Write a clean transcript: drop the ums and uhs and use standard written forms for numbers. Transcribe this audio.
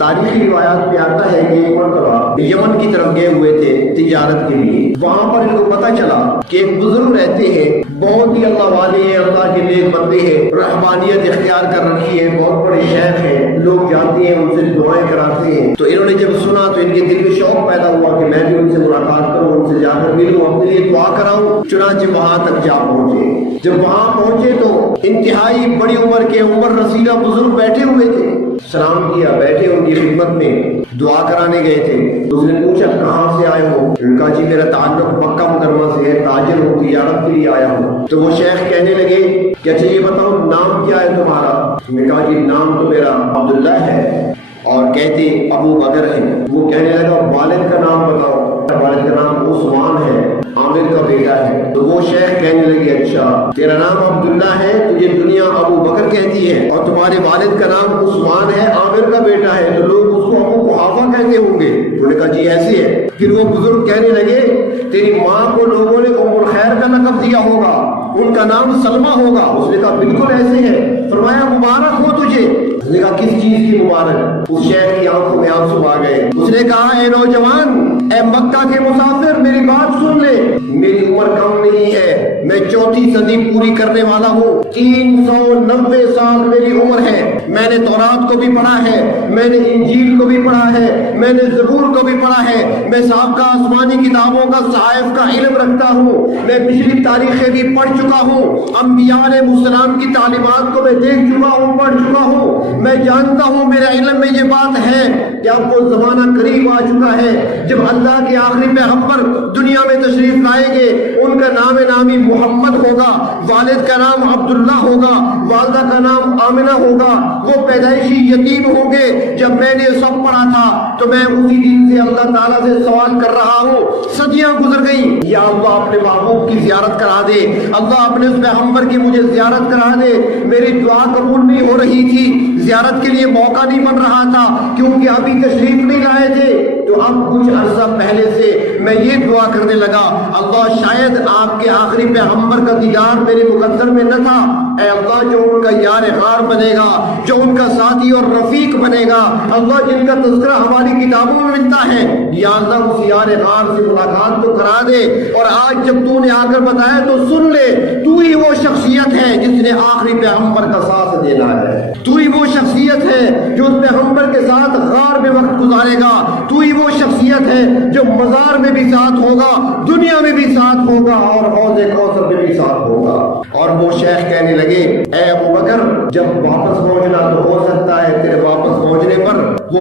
تاریخی روایات میں آتا ہے کہ ایک مرتبہ یمن کی طرف گئے ہوئے تھے تجارت کے لیے. وہاں پر ان کو پتہ چلا کہ ایک بزرگ رہتے ہیں, بہت ہی اللہ والے ہیں, اللہ کے نیک بندے ہیں, رحمانیت اختیار کر رکھی ہے, بہت بڑے شیخ ہیں, لوگ جانتے ہیں, ان سے دعائیں کراتے ہیں. تو انہوں نے جب سنا تو ان کے دل میں شوق پیدا ہوا کہ میں بھی ان سے ملاقات کروں, ان سے جا کر ملوں, اپنے لیے دعا کراؤں. چنانچہ وہاں تک جا پہنچے. جب وہاں پہنچے تو انتہائی بڑی عمر کے عمر رسیدہ بزرگ بیٹھے ہوئے تھے. سلام کیا, بیٹھے ان کی خدمت میں, دعا کرانے گئے تھے. تو اس نے پوچھا کہاں سے آئے ہو؟ ان کا جی میرا تعلق مکہ مکرمہ سے ہے, تاجر ہوں, تجارت کے لیے آیا ہوں. تو وہ شیخ کہنے لگے کہ اچھا یہ بتاؤ نام کیا ہے تمہارا؟ نے کہا جی نام تو میرا عبداللہ ہے, اور کہتے ابو بکر ہے. وہ کہنے لگا والد کا نام بتاؤ. والد کا نام عثمان ہے, عامر کا بیٹا ہے. تو وہ شیخ کہنے لگے اچھا تیرا نام عبداللہ ہے, تجھے دنیا ابو بکر کہتی ہے, اور تمہارے والد کا نام عثمان ہے, عامر کا بیٹا ہے, تو لوگ اس کو ابو قحافہ کہتے ہوں گے. انہوں نے کہا جی ایسے ہے. پھر وہ بزرگ کہنے لگے تیری ماں کو لوگوں نے ام الخیر کا لقب دیا ہوگا, ان کا نام سلمہ ہوگا. اس نے کہا بالکل ایسے ہے. فرمایا مبارک ہو تجھے. اس نے کہا کس چیز کی مبارک؟ اس شیخ کی آنکھوں میں آنسو آ گئے. اس نے کہا اے نوجوان, اے مکہ کے مسافر, میری بات سن لے. میری عمر کم نہیں ہے, میں 34 صدی پوری کرنے والا ہوں. 390 سال میری عمر ہے. میں نے تورات کو بھی پڑھا ہے, میں نے انجیل کو بھی پڑھا ہے, میں نے زبور کو بھی پڑھا ہے. میں سابقہ آسمانی کتابوں کا صحائف کا علم رکھتا ہوں. میں پچھلی تاریخیں بھی پڑھ چکا ہوں. انبیاء علیہ السلام کی تعلیمات کو میں دیکھ چکا ہوں, پڑھ چکا ہوں. میں جانتا ہوں, میرے علم میں یہ بات ہے کہ اب وہ زمانہ قریب آ چکا ہے جب اللہ کے آخری پیغمبر دنیا میں تشریف لائیں گے. ان کا نام نامی محمد ہوگا, والد کا نام عبداللہ ہوگا, والدہ کا نام آمنہ ہوگا. وہ پیدائشی یتیم ہوں گے. جب میں نے سب پڑھا تھا تو میں اسی دن سے اللہ تعالیٰ سے سوال کر رہا ہوں. صدیاں گزر گئیں, یا اللہ اپنے محبوب کی زیارت کرا دے, اللہ اپنے اس پیغمبر کی مجھے زیارت کرا دے. میری دعا قبول نہیں ہو رہی تھی, زیارت کے لیے موقع نہیں بن رہا تھا کیونکہ ابھی تشریف نہیں لائے تھے. تو اب کچھ عرصہ پہلے سے میں یہ دعا کرنے لگا, اللہ شاید آپ کے آخری پیغمبر کا دیدار میرے مقدر میں نہ تھا. اے اللہ جو ان کا یار غار بنے گا, جو ان کا ساتھی اور رفیق بنے گا, اللہ جن کا تذکرہ ہماری کتابوں میں ملتا ہے, یا اللہ اس یار غار سے ملاقات تو کرا دے. اور آج جب تو نے آ کر بتایا تو سن لے, تو ہی وہ شخصیت ہے جس نے آخری پیغمبر کا ساتھ دینا ہے. تو ہی وہ شخصیت ہے جو اس پیغمبر کے ساتھ غار میں وقت گزارے گا. تو ہی وہ شخصیت ہے جو مزار میں بھی ساتھ ہوگا, دنیا میں بھی ساتھ ہوگا, اور حوض کوثر